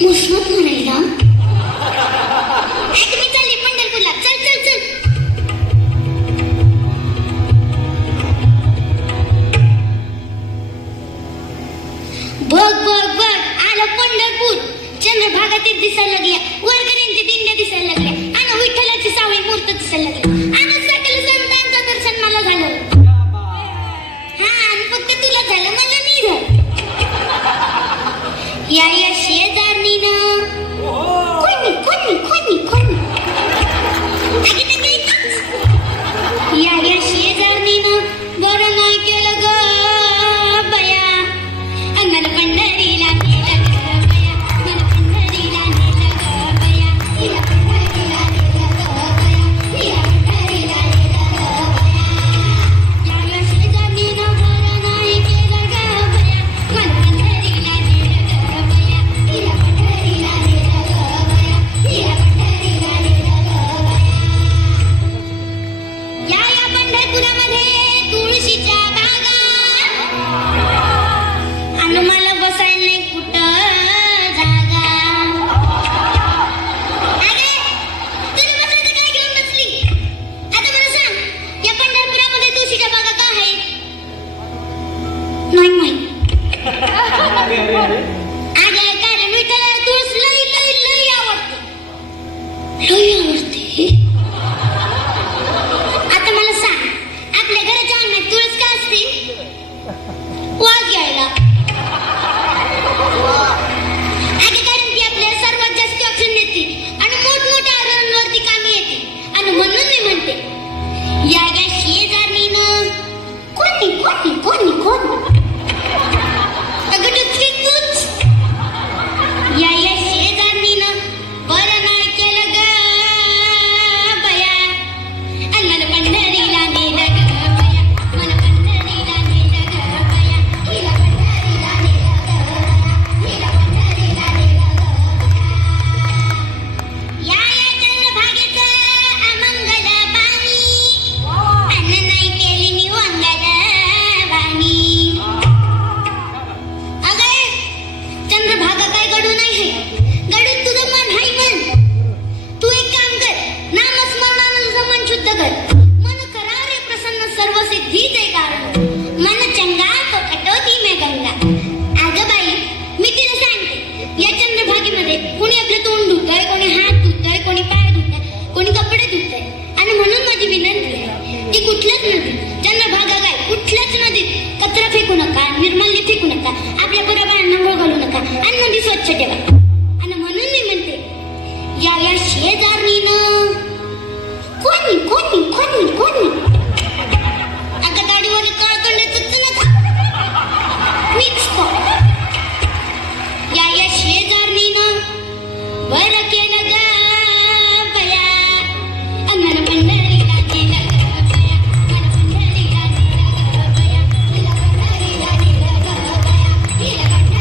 मुसमत म्हणाल बघ बघ बघ. आलं पंढरपूर. चंद्र भागातील दिसायला लागल्या वर्गऱ्यांच्या दिंड्या दिसायला लागल्या आणि विठ्ठलाची सावळी मूर्त दिसायला लागली. आणि सकल संतांचं दर्शन मला झालं. हा आणि फक्त तुला झालं. मला नाही झालं. या या माई कारण विठाला तुळस आवडते. लई आवडते? निर्मल्य टिकू नका. आपल्या बरोबर अन्न घालू नका. अन्न स्वच्छ ठेवा.